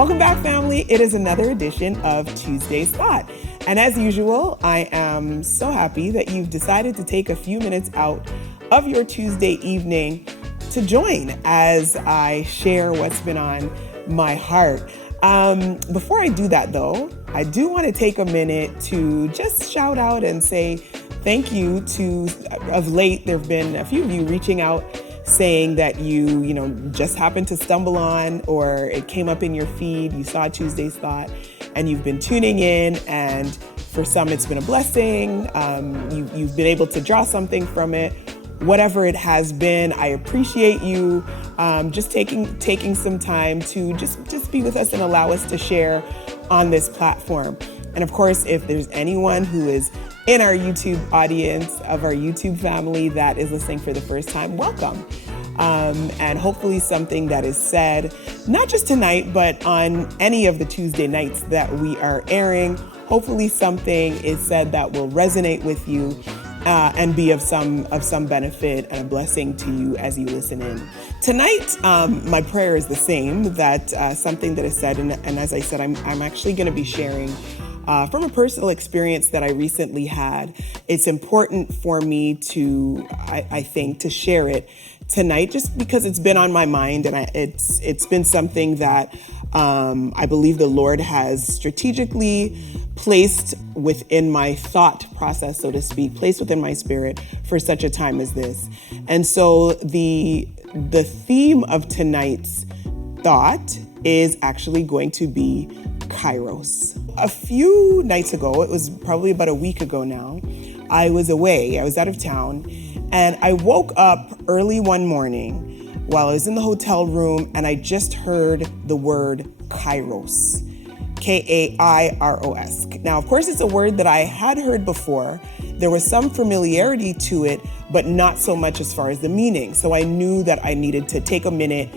Welcome back, family. It is another edition of Tuesday's Thought. And as usual, I am so happy that you've decided to take a few minutes out of your Tuesday evening to join as I share what's been on my heart. Before I do that, though, I do want to take a minute to just shout out and say thank you to, of late, there have been a few of you reaching out saying that you just happened to stumble on, or it came up in your feed, you saw Tuesday's Thought, and you've been tuning in, and for some it's been a blessing. You've been able to draw something from it. Whatever it has been, I appreciate you just taking some time to just be with us and allow us to share on this platform. And of course, if there's anyone who is in our YouTube audience, of our YouTube family that is listening for the first time, welcome. And hopefully something that is said, not just tonight, but on any of the Tuesday nights that we are airing, hopefully something is said that will resonate with you and be of some benefit and a blessing to you as you listen in. Tonight, my prayer is the same, that something that is said, and as I said, I'm actually going to be sharing from a personal experience that I recently had. It's important for me to, I think, to share it tonight, just because it's been on my mind, and it's been something that I believe the Lord has strategically placed within my thought process, so to speak, placed within my spirit for such a time as this. And so the theme of tonight's thought is actually going to be Kairos. A few nights ago, it was probably about a week ago now, I was away. I was out of town, and I woke up early one morning while I was in the hotel room, and I just heard the word Kairos, Kairos. Now, of course, it's a word that I had heard before. There was some familiarity to it, but not so much as far as the meaning. So I knew that I needed to take a minute.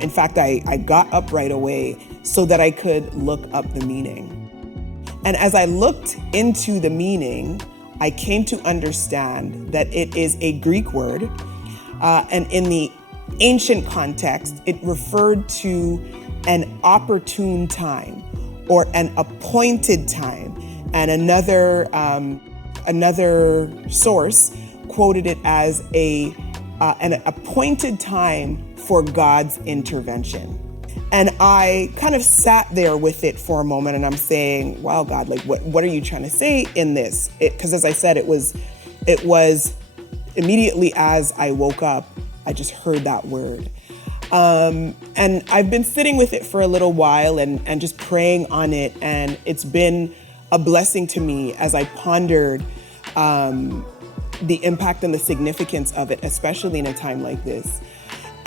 In fact, I got up right away so that I could look up the meaning. And as I looked into the meaning, I came to understand that it is a Greek word. And in the ancient context, it referred to an opportune time or an appointed time. And another source quoted it as an appointed time for God's intervention. And I kind of sat there with it for a moment, and I'm saying, wow, God, like, what are you trying to say in this? Because as I said, it was immediately as I woke up, I just heard that word. And I've been sitting with it for a little while and just praying on it. And it's been a blessing to me as I pondered the impact and the significance of it, especially in a time like this.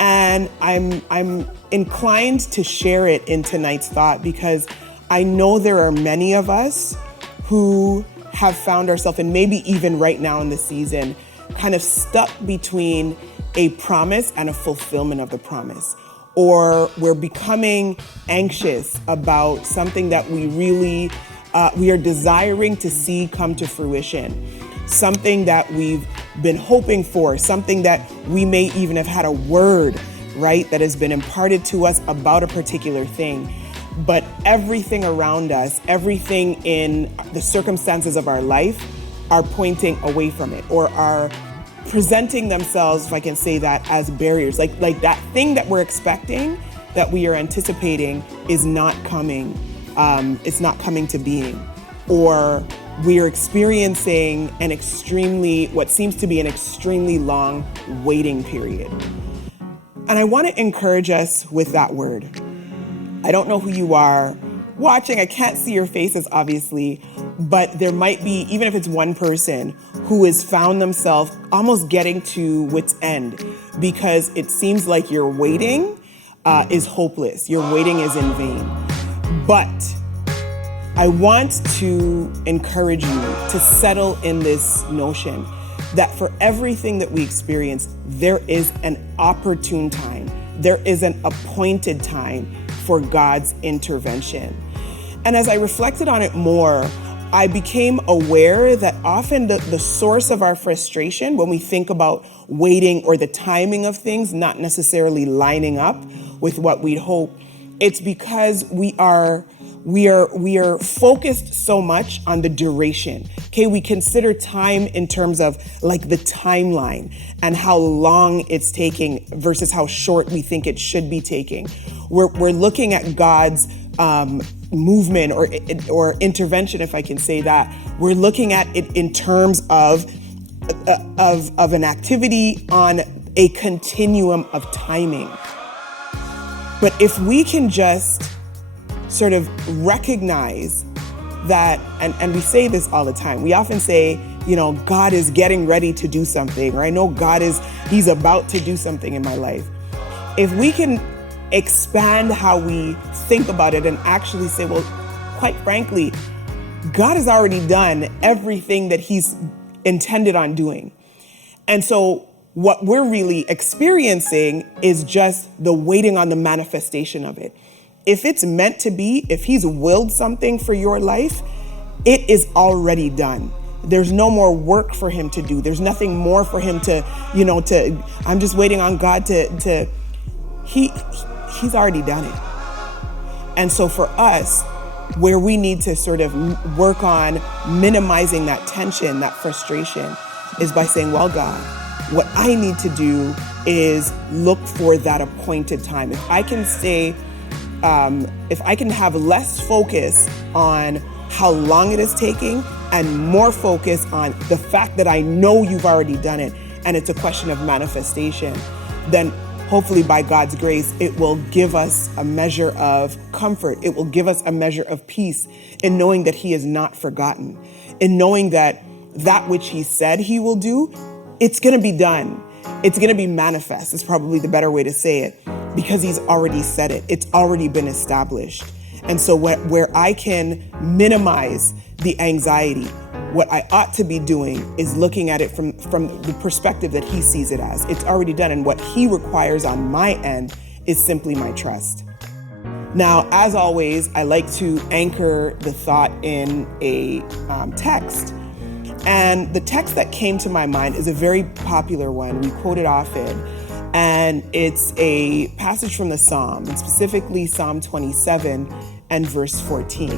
And I'm inclined to share it in tonight's thought because I know there are many of us who have found ourselves, and maybe even right now in the season, kind of stuck between a promise and a fulfillment of the promise. Or we're becoming anxious about something that we are desiring to see come to fruition. Something that we've been hoping for, something that we may even have had a word, right, that has been imparted to us about a particular thing. But everything around us, everything in the circumstances of our life are pointing away from it, or are presenting themselves, if I can say that, as barriers. Like that thing that we're expecting, that we are anticipating is not coming. It's not coming to being. Or we are experiencing what seems to be an extremely long waiting period. And I want to encourage us with that word. I don't know who you are watching. I can't see your faces, obviously, but there might be, even if it's one person, who has found themselves almost getting to wit's end because it seems like your waiting is hopeless. Your waiting is in vain. But I want to encourage you to settle in this notion that for everything that we experience, there is an opportune time. There is an appointed time for God's intervention. And as I reflected on it more, I became aware that often the source of our frustration when we think about waiting or the timing of things not necessarily lining up with what we'd hope It's because we are focused so much on the duration. Okay, we consider time in terms of like the timeline and how long it's taking versus how short we think it should be taking. We're looking at God's movement or intervention, if I can say that. We're looking at it in terms of an activity on a continuum of timing. But if we can just sort of recognize that, and we say this all the time, we often say, God is getting ready to do something, or I know he's about to do something in my life. If we can expand how we think about it and actually say, well, quite frankly, God has already done everything that he's intended on doing. And so what we're really experiencing is just the waiting on the manifestation of it. If it's meant to be, if he's willed something for your life, it is already done. There's no more work for him to do. There's nothing more for him to, I'm just waiting on God he's already done it. And so for us, where we need to sort of work on minimizing that tension, that frustration, is by saying, well, God, what I need to do is look for that appointed time. If I can say, if I can have less focus on how long it is taking and more focus on the fact that I know you've already done it and it's a question of manifestation, then hopefully by God's grace, it will give us a measure of comfort. It will give us a measure of peace in knowing that he is not forgotten, in knowing that which he said he will do, it's going to be done. It's going to be manifest is probably the better way to say it, because he's already said it. It's already been established. And so where I can minimize the anxiety, what I ought to be doing is looking at it from the perspective that he sees it as. It's already done. And what he requires on my end is simply my trust. Now, as always, I like to anchor the thought in a text. And the text that came to my mind is a very popular one. We quote it often. And it's a passage from the Psalm, and specifically Psalm 27 and verse 14.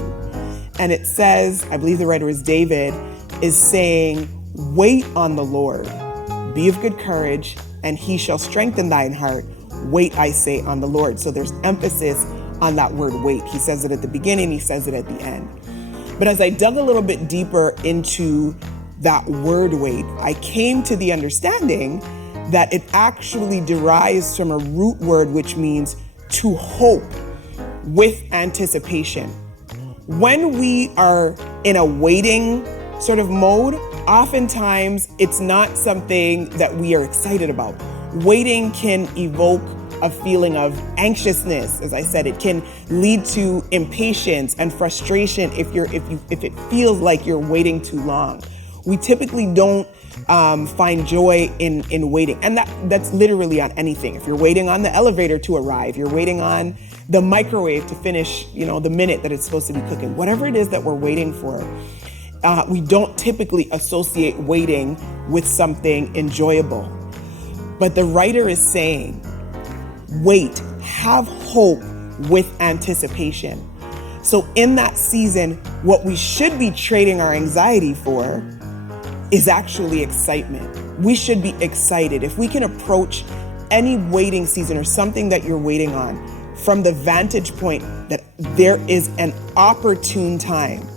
And it says, I believe the writer is David, is saying, wait on the Lord, be of good courage, and he shall strengthen thine heart. Wait, I say, on the Lord. So there's emphasis on that word wait. He says it at the beginning, he says it at the end. But as I dug a little bit deeper into that word wait, I came to the understanding that it actually derives from a root word which means to hope with anticipation. When we are in a waiting sort of mode, oftentimes it's not something that we are excited about. Waiting can evoke a feeling of anxiousness. As I said, it can lead to impatience and frustration if it feels like you're waiting too long. We typically don't find joy in waiting. And that's literally on anything. If you're waiting on the elevator to arrive, you're waiting on the microwave to finish, the minute that it's supposed to be cooking, whatever it is that we're waiting for, we don't typically associate waiting with something enjoyable. But the writer is saying, wait, have hope with anticipation. So in that season, what we should be trading our anxiety for is actually excitement. We should be excited. If we can approach any waiting season or something that you're waiting on from the vantage point that there is an opportune time,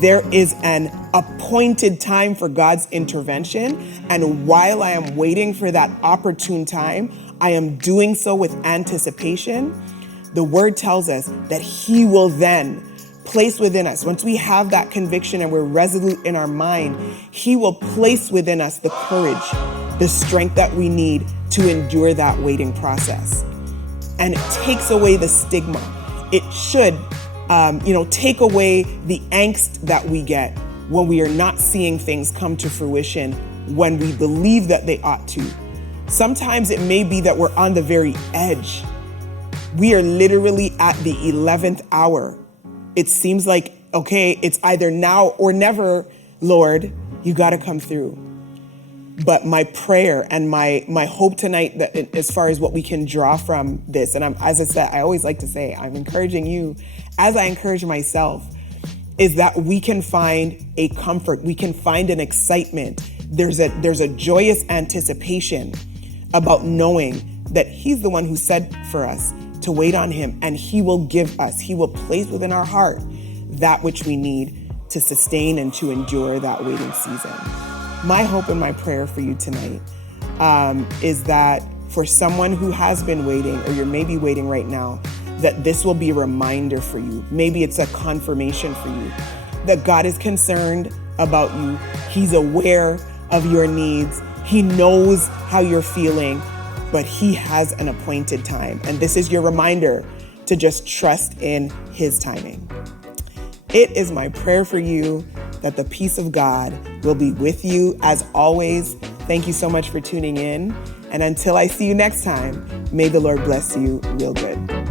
there is an appointed time for God's intervention. And while I am waiting for that opportune time, I am doing so with anticipation. The word tells us that he will then place within us, once we have that conviction and we're resolute in our mind, he will place within us the courage, the strength that we need to endure that waiting process. And it takes away the stigma. It should, take away the angst that we get when we are not seeing things come to fruition when we believe that they ought to. Sometimes it may be that we're on the very edge. We are literally at the 11th hour. It seems like, okay, it's either now or never, Lord, you got to come through. But my prayer and my hope tonight, that as far as what we can draw from this, and as I said, I always like to say, I'm encouraging you as I encourage myself, is that we can find a comfort, we can find an excitement. There's a joyous anticipation about knowing that He's the one who said for us to wait on Him, and He will give us, He will place within our heart that which we need to sustain and to endure that waiting season. My hope and my prayer for you tonight is that for someone who has been waiting, or you're maybe waiting right now, that this will be a reminder for you. Maybe it's a confirmation for you that God is concerned about you. He's aware of your needs. He knows how you're feeling, but He has an appointed time. And this is your reminder to just trust in His timing. It is my prayer for you that the peace of God will be with you as always. Thank you so much for tuning in. And until I see you next time, may the Lord bless you real good.